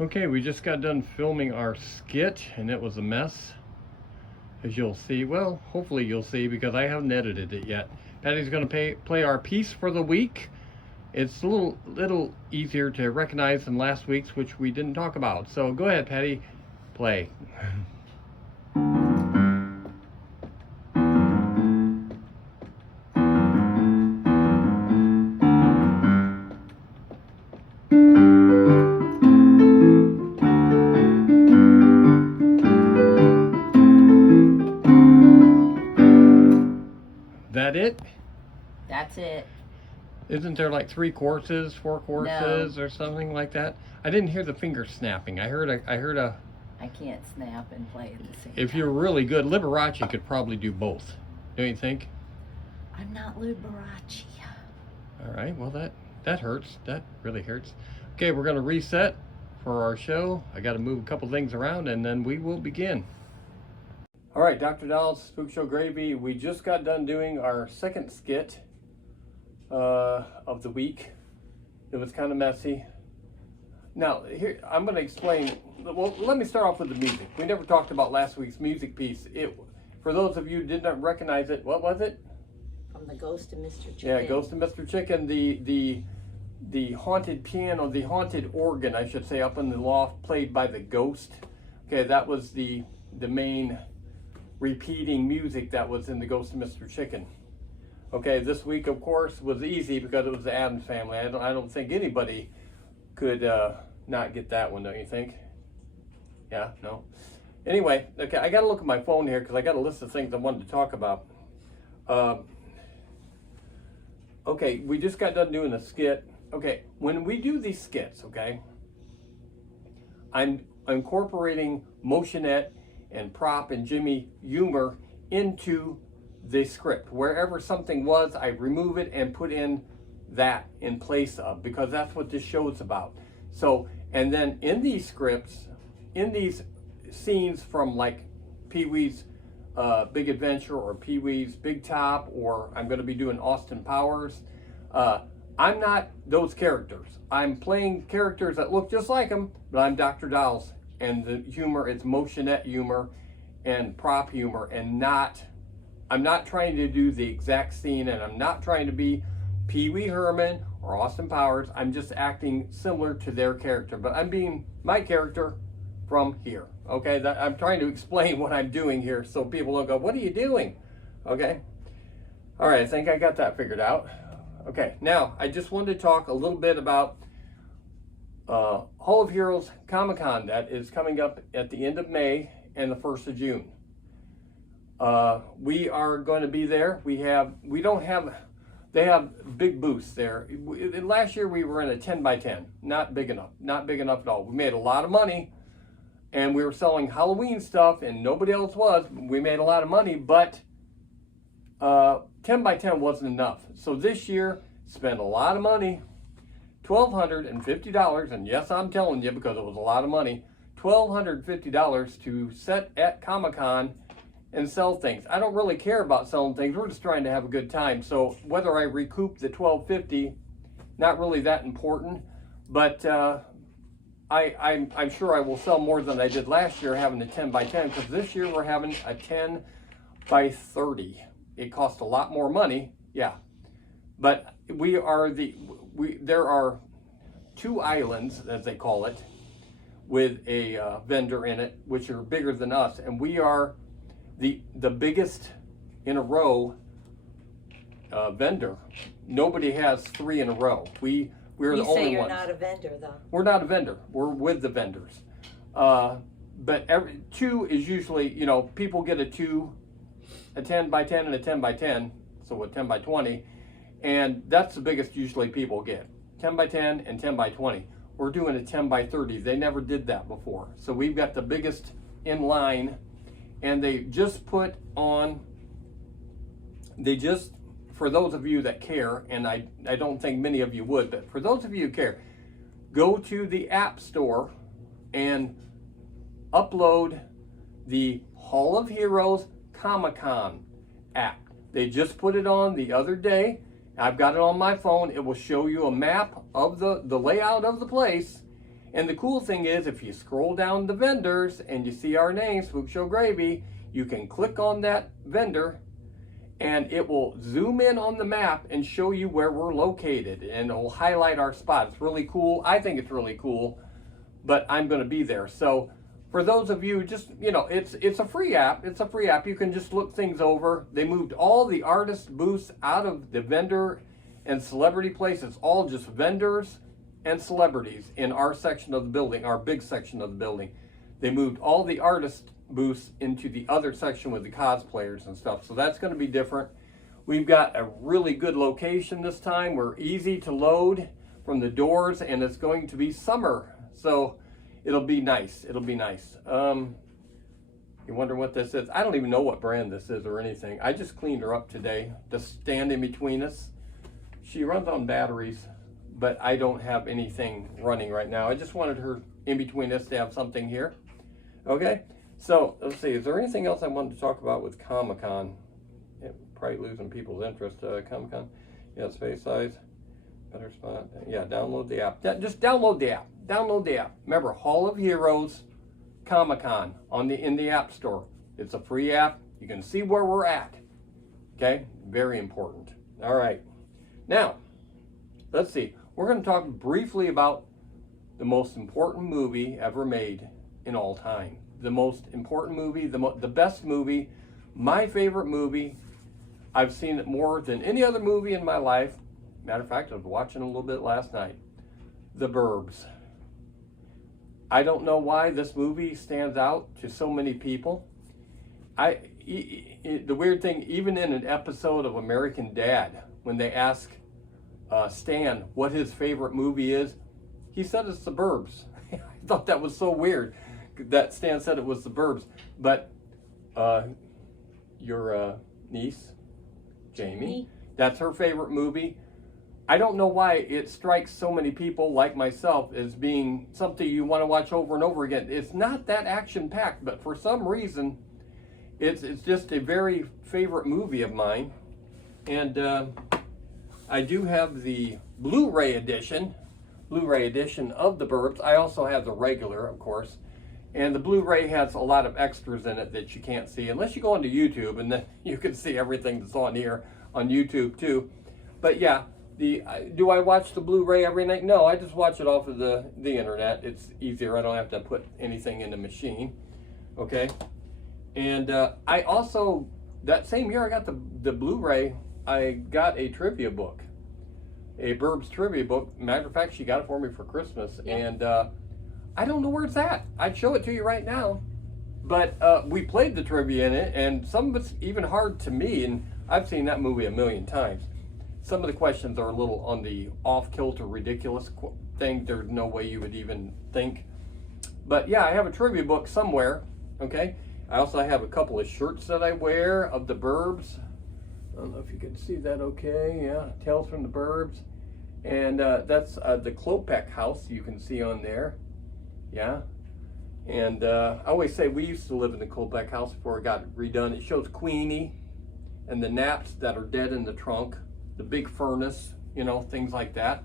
Okay, we just got done filming our skit and it was a mess, as you'll see. Well, hopefully you'll see, because I haven't edited it yet. Patty's going to play our piece for the week. It's a little easier to recognize than last week's, which we didn't talk about. So go ahead, Patty, play. That it? That's it. Isn't there like 3 choruses, 4 choruses, or something like that? I didn't hear the finger snapping. I heard a. I can't snap and play at the same time. If you're really good, Liberace could probably do both. Don't you think? I'm not Liberace. All right. Well, that hurts. That really hurts. Okay, we're gonna reset for our show. I got to move a couple things around, and then we will begin. All right, Dr.Dollz, Spook Show Gravy. We just got done doing our second skit of the week. It was kind of messy. Now, here I'm going to explain. Well, let me start off with the music. We never talked about last week's music piece. For those of you who did not recognize it, what was it? From the Ghost of Mr. Chicken. Yeah, Ghost of Mr. Chicken. The haunted piano, the haunted organ, I should say, up in the loft, played by the ghost. Okay, that was the main repeating music that was in the Ghost of Mr. Chicken. Okay, this week, of course, was easy because it was the Addams Family. I don't think anybody could not get that one, don't you think? Yeah, no. Anyway, okay, I got to look at my phone here because I got a list of things I wanted to talk about. Okay, we just got done doing a skit. Okay, when we do these skits, okay, I'm incorporating motionette and prop and Jimmy humor into the script. Wherever something was, I remove it and put in that in place of, because that's what this show is about. So, and then in these scripts, in these scenes from like Pee-wee's Big Adventure or Pee-wee's Big Top, or I'm going to be doing Austin Powers, I'm not those characters. I'm playing characters that look just like them, but I'm Dr.Dollz. And the humor is motionette humor and prop humor, and I'm not trying to do the exact scene, and I'm not trying to be Pee-wee Herman or Austin Powers. I'm just acting similar to their character, but I'm being my character from here. Okay, I'm trying to explain what I'm doing here so people don't go, what are you doing? Okay, all right, I think I got that figured out. Okay, now I just wanted to talk a little bit about Hall of Heroes Comic-Con that is coming up at the end of May and the 1st of June. We are going to be there. They have big booths there. Last year we were in a 10 by 10, not big enough at all. We made a lot of money and we were selling Halloween stuff and nobody else was. We made a lot of money, but 10 by 10 wasn't enough. So this year, spent a lot of money, $1,250, and yes, I'm telling you because it was a lot of money, $1,250 to set at Comic-Con and sell things. I don't really care about selling things. We're just trying to have a good time. So whether I recoup the $1,250, not really that important, but I'm sure I will sell more than I did last year having a 10 by 10, because this year we're having a 10 by 30. It costs a lot more money, yeah. But there are 2 islands, as they call it, with a vendor in it, which are bigger than us, and we are the biggest in a row vendor. Nobody has 3 in a row. We're the only ones. You say you're not a vendor, though. We're not a vendor. We're with the vendors. But 2 is usually, people get a 2, a 10 by 10 and a 10 by 10, so a 10 by 20, and that's the biggest usually people get. 10 by 10 and 10 by 20. We're doing a 10 by 30. They never did that before. So we've got the biggest in line, and they just put on, for those of you that care, and I don't think many of you would, but for those of you who care, go to the App Store and upload the Hall of Heroes Comic-Con app. They just put it on the other day. I've got it on my phone. It will show you a map of the layout of the place, And the cool thing is, if you scroll down the vendors and you see our name, SpookShow Gravy, you can click on that vendor and it will zoom in on the map and show you where we're located, and it will highlight our spot. It's really cool. I think it's really cool, but I'm going to be there. So for those of you, just, you know, it's a free app. It's a free app. You can just look things over. They moved all the artist booths out of the vendor and celebrity place. It's all just vendors and celebrities in our section of the building, our big section of the building. They moved all the artist booths into the other section with the cosplayers and stuff. So that's going to be different. We've got a really good location this time. We're easy to load from the doors, and it's going to be summer. So it'll be nice. It'll be nice. You wonder what this is? I don't even know what brand this is or anything. I just cleaned her up today to stand in between us. She runs on batteries, but I don't have anything running right now. I just wanted her in between us to have something here. Okay, so let's see. Is there anything else I wanted to talk about with Comic-Con? Yeah, probably losing people's interest. Comic-Con, yeah, space size, better spot. Yeah, download the app. Just download the app. Download the app. Remember, Hall of Heroes, Comic-Con in the App Store. It's a free app. You can see where we're at. Okay, very important. All right, now let's see. We're going to talk briefly about the most important movie ever made in all time. The most important movie, the best movie, my favorite movie. I've seen it more than any other movie in my life. Matter of fact, I was watching a little bit last night. The Burbs. I don't know why this movie stands out to so many people. The weird thing, even in an episode of American Dad, when they ask Stan what his favorite movie is, he said it's The Burbs. I thought that was so weird that Stan said it was The Burbs. But your niece, Jamie, that's her favorite movie. I don't know why it strikes so many people like myself as being something you want to watch over and over again. It's not that action-packed, but for some reason, it's just a very favorite movie of mine. And I do have the Blu-ray edition of The Burbs. I also have the regular, of course. And the Blu-ray has a lot of extras in it that you can't see unless you go onto YouTube, and then you can see everything that's on here on YouTube too. But yeah, do I watch the Blu-ray every night? No, I just watch it off of the internet. It's easier. I don't have to put anything in the machine. Okay. And I also, that same year I got the Blu-ray, I got a trivia book. A Burbs trivia book. Matter of fact, she got it for me for Christmas. Yeah. And I don't know where it's at. I'd show it to you right now. But we played the trivia in it, and some of it's even hard to me, and I've seen that movie a million times. Some of the questions are a little on the off-kilter, ridiculous thing. There's no way you would even think. But yeah, I have a trivia book somewhere, okay? I also have a couple of shirts that I wear of the Burbs. I don't know if you can see that okay. Yeah, Tales from the Burbs. And that's the Klopek house you can see on there. Yeah. And I always say we used to live in the Klopek house before it got redone. It shows Queenie and the Naps that are dead in the trunk, the big furnace, you know, things like that.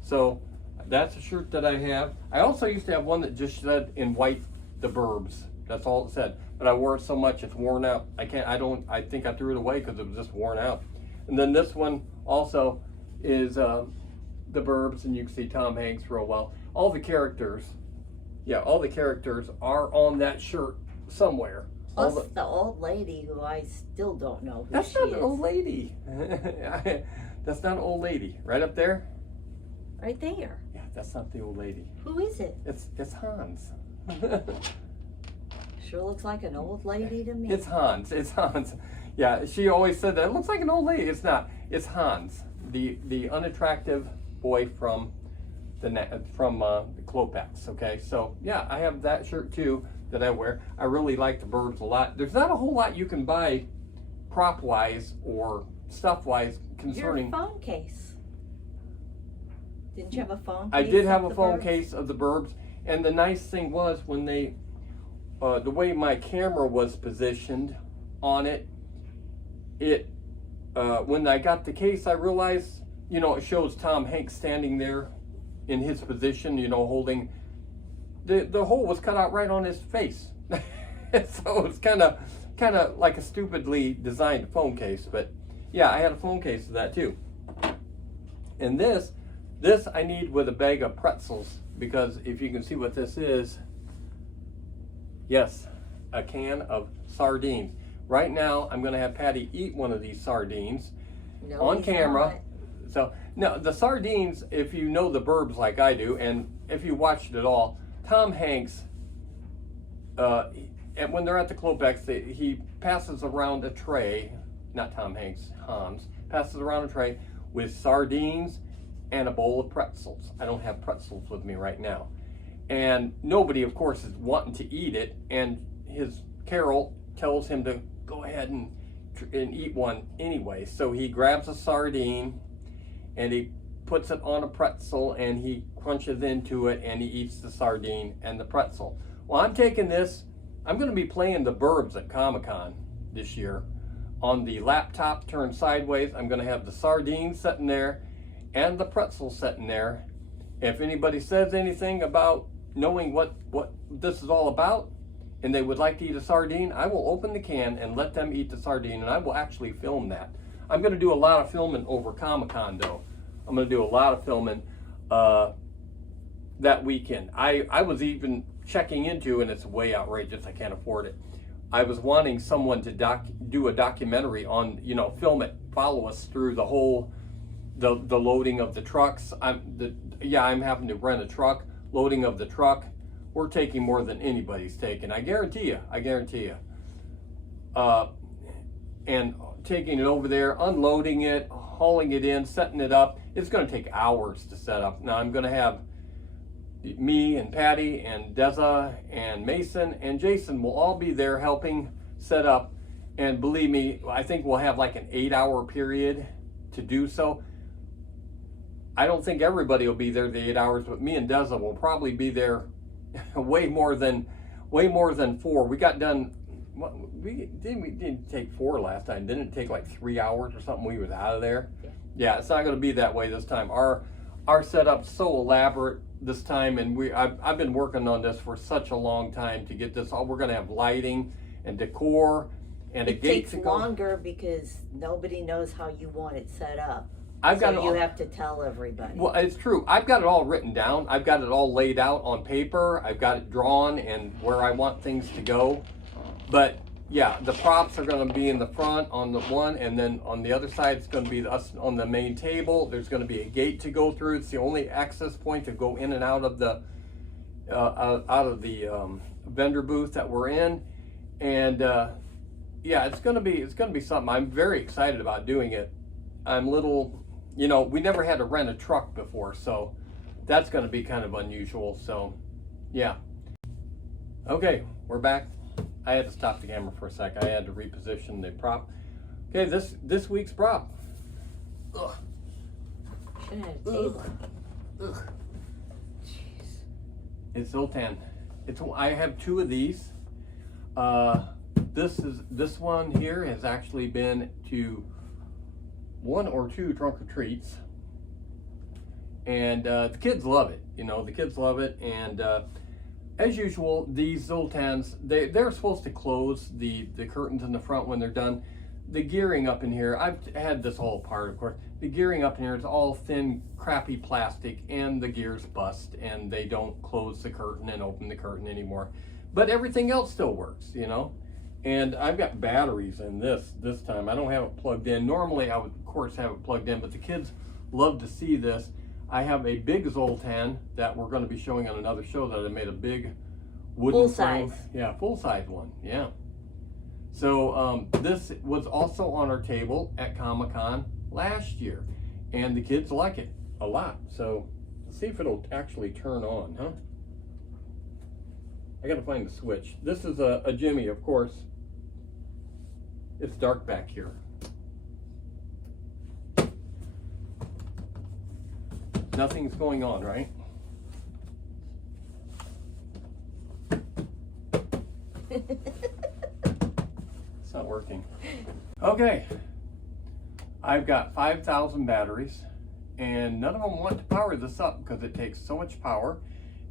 So that's a shirt that I have. I also used to have one that just said in white, The Burbs. That's all it said. But I wore it so much it's worn out. I think I threw it away because it was just worn out. And then this one also is The Burbs, and you can see Tom Hanks real well. All the characters, all the characters are on that shirt somewhere. Plus the old lady who I still don't know who she is. That's not an old lady. That's not an old lady. Right up there? Right there. Yeah, that's not the old lady. Who is it? It's Hans. Sure looks like an old lady to me. It's Hans. It's Hans. Yeah, she always said that. It looks like an old lady. It's not. It's Hans, the unattractive boy from the Klopeks. Okay, so yeah, I have that shirt too that I wear. I really like the Burbs a lot. There's not a whole lot you can buy prop-wise or stuff-wise concerning... Your phone case. Didn't you have a phone case? I did have a phone case of the Burbs, and the nice thing was when they, the way my camera was positioned on it, when I got the case, I realized, you know, it shows Tom Hanks standing there in his position, you know, holding the hole was cut out right on his face. So it's kind of like a stupidly designed phone case. But yeah, I had a phone case of that too. And this I need with a bag of pretzels, because if you can see what this is, yes, a can of sardines. Right now, I'm going to have Patty eat one of these sardines on camera. So, now, the sardines, if you know the Burbs like I do, and if you watched it all, Tom Hanks, and when they're at the Klopex, he passes around a tray, not Tom Hanks, Hans, passes around a tray with sardines and a bowl of pretzels. I don't have pretzels with me right now. And nobody, of course, is wanting to eat it, and his Carol tells him to go ahead and eat one anyway. So he grabs a sardine and he puts it on a pretzel and he crunches into it and he eats the sardine and the pretzel. Well, I'm taking this, I'm going to be playing the Burbs at Comic-Con this year. On the laptop turned sideways, I'm going to have the sardines sitting there and the pretzel sitting there. If anybody says anything about knowing what this is all about, and they would like to eat a sardine, I will open the can and let them eat the sardine, and I will actually film that. I'm going to do a lot of filming over Comic-Con, though. I'm going to do a lot of filming that weekend. I was even checking into, and it's way outrageous, I can't afford it. I was wanting someone to do a documentary on, film it, follow us through the whole, the loading of the trucks. I'm having to rent a truck, loading of the truck. We're taking more than anybody's taking. I guarantee you. And taking it over there, unloading it, hauling it in, setting it up. It's going to take hours to set up. Now I'm going to have me and Patty and Deza and Mason and Jason will all be there helping set up. And believe me, I think we'll have like an 8-hour period to do so. I don't think everybody will be there the 8 hours, but me and Deza will probably be there way more than 4. We got done. We didn't take 4 last time. Didn't it take like 3 hours or something? We was out of there. Yeah, it's not going to be that way this time. Our setup's so elaborate this time, and I've been working on this for such a long time to get this all. We're going to have lighting and decor and a gate to go. It takes longer because nobody knows how you want it set up. You have to tell everybody. Well, it's true. I've got it all written down. I've got it all laid out on paper. I've got it drawn and where I want things to go. But yeah, the props are going to be in the front on the one, and then on the other side, it's going to be us on the main table. There's going to be a gate to go through. It's the only access point to go in and out of the vendor booth that we're in. And yeah, it's going to be something. I'm very excited about doing it. I'm little. We never had to rent a truck before, so that's going to be kind of unusual. So, yeah. Okay, we're back. I had to stop the camera for a sec. I had to reposition the prop. Okay, this week's prop. Ugh. Should have had a table. Ugh. Jeez. It's Zoltan. I have 2 of these. This one here has actually been to 1 or 2 trunk or treats, and the kids love it. The kids love it, and as usual, these Zoltans, they're supposed to close the curtains in the front when they're done. The gearing up in here, I've had this all apart, of course. The gearing up in here is all thin, crappy plastic, and the gears bust, and they don't close the curtain and open the curtain anymore. But everything else still works, And I've got batteries in this time. I don't have it plugged in. Normally, I would, of course, have it plugged in, but the kids love to see this. I have a big Zoltan that we're going to be showing on another show that I made a big wooden frame. Yeah, full-size one, yeah. So this was also on our table at Comic-Con last year, and the kids like it a lot. So let's see if it'll actually turn on, huh? I got to find the switch. This is a Jimmy, of course. It's dark back here. Nothing's going on, right? It's not working. Okay. I've got 5,000 batteries, and none of them want to power this up because it takes so much power.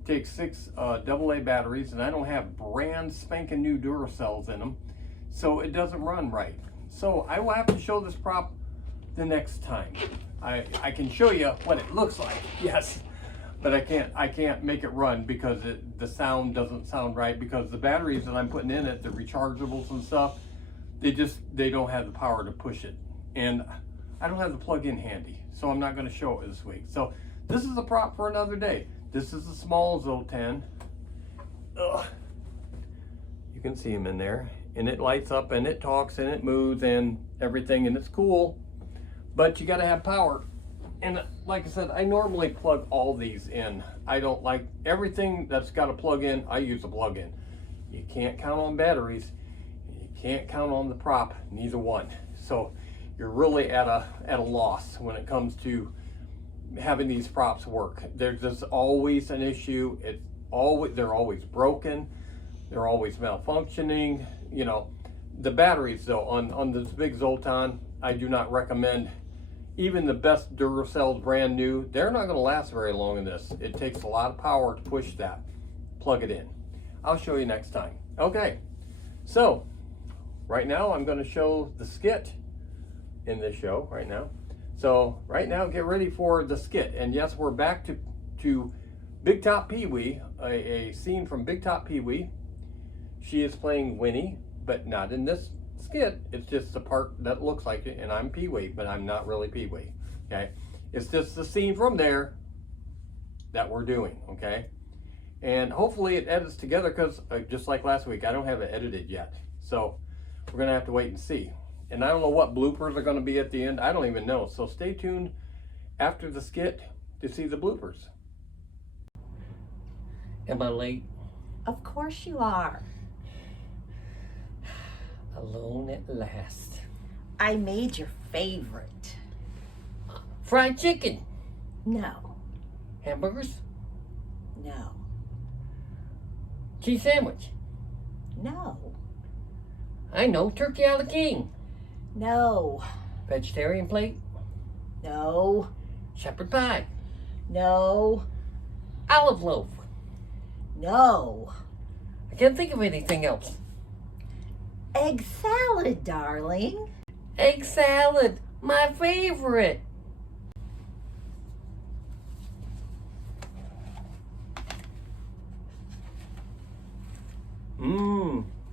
It takes 6 AA batteries, and I don't have brand spanking new Duracells in them, so it doesn't run right. So I will have to show this prop the next time. I can show you what it looks like, yes, but I can't make it run because the sound doesn't sound right, because the batteries that I'm putting in it, the rechargeables and stuff, they don't have the power to push it, and I don't have the plug-in handy, so I'm not going to show it this week. So this is a prop for another day. This is a small Zoltan. Ugh. You can see him in there, and it lights up and it talks and it moves and everything, and it's cool, but you got to have power. And like I said, I normally plug all these in. I don't like everything that's got a plug-in. I use a plug-in. You can't count on batteries. You can't count on the prop, neither one. So you're really at a loss when it comes to having these props work. There's just always an issue. They're always broken. They're always malfunctioning. You know, the batteries though on this big Zoltan, I do not recommend. Even the best Duracells brand new, they're not going to last very long in this. It takes a lot of power to push that. Plug it in. I'll show you next time. Okay, so right now I'm going to show the skit in this show right now. So right now, get ready for the skit. And yes, we're back to Big Top Pee-wee, a scene from Big Top Pee-wee. She is playing Winnie, but not in this skit. It's just the part that looks like it, and I'm Pee-wee, but I'm not really Pee-wee, okay? It's just the scene from there that we're doing, okay? And hopefully it edits together, because just like last week, I don't have it edited yet. So we're gonna have to wait and see. And I don't know what bloopers are going to be at the end. I don't even know. So stay tuned after the skit to see the bloopers. Am I late? Of course you are. Alone at last. I made your favorite. Fried chicken. No. Hamburgers. No. Cheese sandwich. No. I know, turkey a la king. No. Vegetarian plate? No. Shepherd pie? No. Olive loaf? No. I can't think of anything else. Egg salad, darling. Egg salad, my favorite.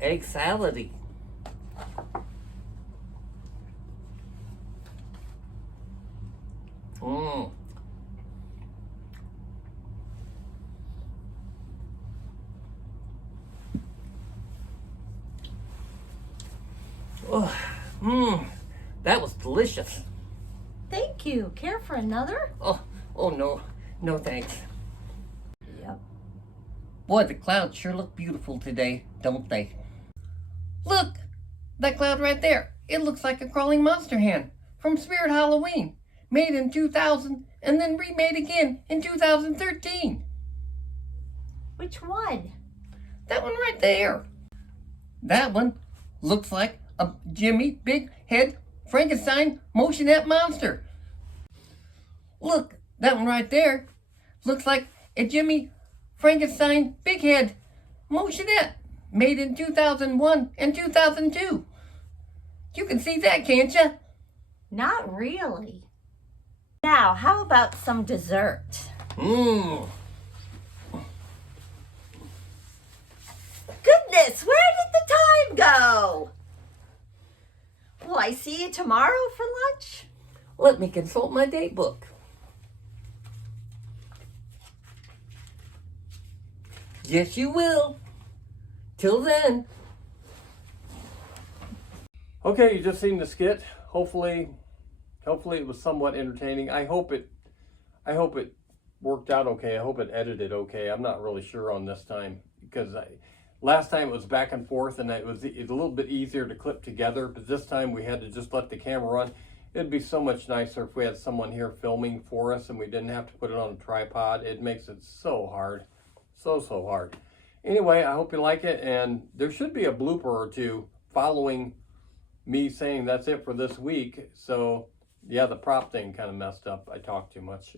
Egg salady. That was delicious. Thank you. Care for another? Oh no. No thanks. Yep. Boy, the clouds sure look beautiful today, don't they? Look! That cloud right there. It looks like a crawling monster hand from Spirit Halloween. Made in 2000 and then remade again in 2013. Which one? That one right there. That one looks like a Jimmy Big Head Frankenstein motionette monster. Look, that one right there looks like a Jimmy Frankenstein Big Head motionette made in 2001 and 2002. You can see that, can't you? Not really. Now, how about some dessert? Mmm. Goodness, where did the time go? Will I see you tomorrow for lunch? Let me consult my date book. Yes, you will. Till then. Okay, you just seen the skit. Hopefully it was somewhat entertaining. I hope it worked out okay. I hope it edited okay. I'm not really sure on this time, because last time it was back and forth, and it's a little bit easier to clip together, but this time we had to just let the camera run. It'd be so much nicer if we had someone here filming for us and we didn't have to put it on a tripod. It makes it so hard. So hard. Anyway, I hope you like it, and there should be a blooper or two following me saying that's it for this week. So yeah, the prop thing kind of messed up. I talked too much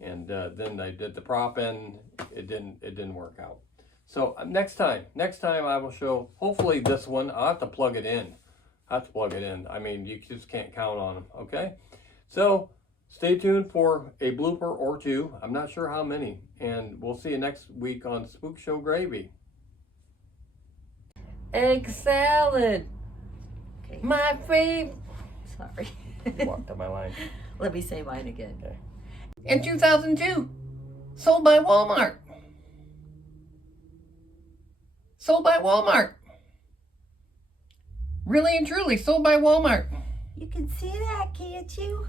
And then I did the prop end. It didn't work out. So next time I will show, hopefully this one. I'll have to plug it in. I mean, you just can't count on them, okay? So stay tuned for a blooper or two. I'm not sure how many. And we'll see you next week on Spook Show Gravy. Egg salad. Okay. My favorite. Sorry. You walked on my line. Let me say mine again. Okay. In 2002. Sold by Walmart. Sold by Walmart. Really and truly sold by Walmart. You can see that, can't you?